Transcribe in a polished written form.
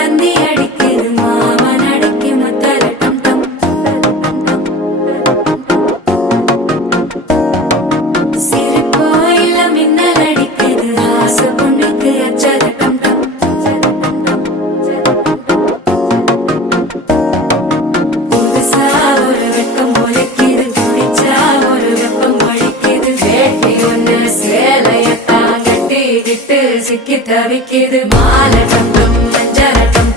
தந்தி அடிக்குது மாமன் அடிக்கு முத்தல டம் டம். சிரிப்போ இல்ல மின்னல் அடிக்குது ஆசை பொண்ணுக்கு அச்சத டம் டம். புதுசா ஒரு வெட்கம் முளைக்குது குடிச்சா ஒரு வெப்பம் ஒழிக்குது வேட்டி ஒண்ணு சேலையத்தான் கட்டிக்கிட்டு சிக்கி தவிக்குது மாலை டம் டம் மஞ்சள் டம்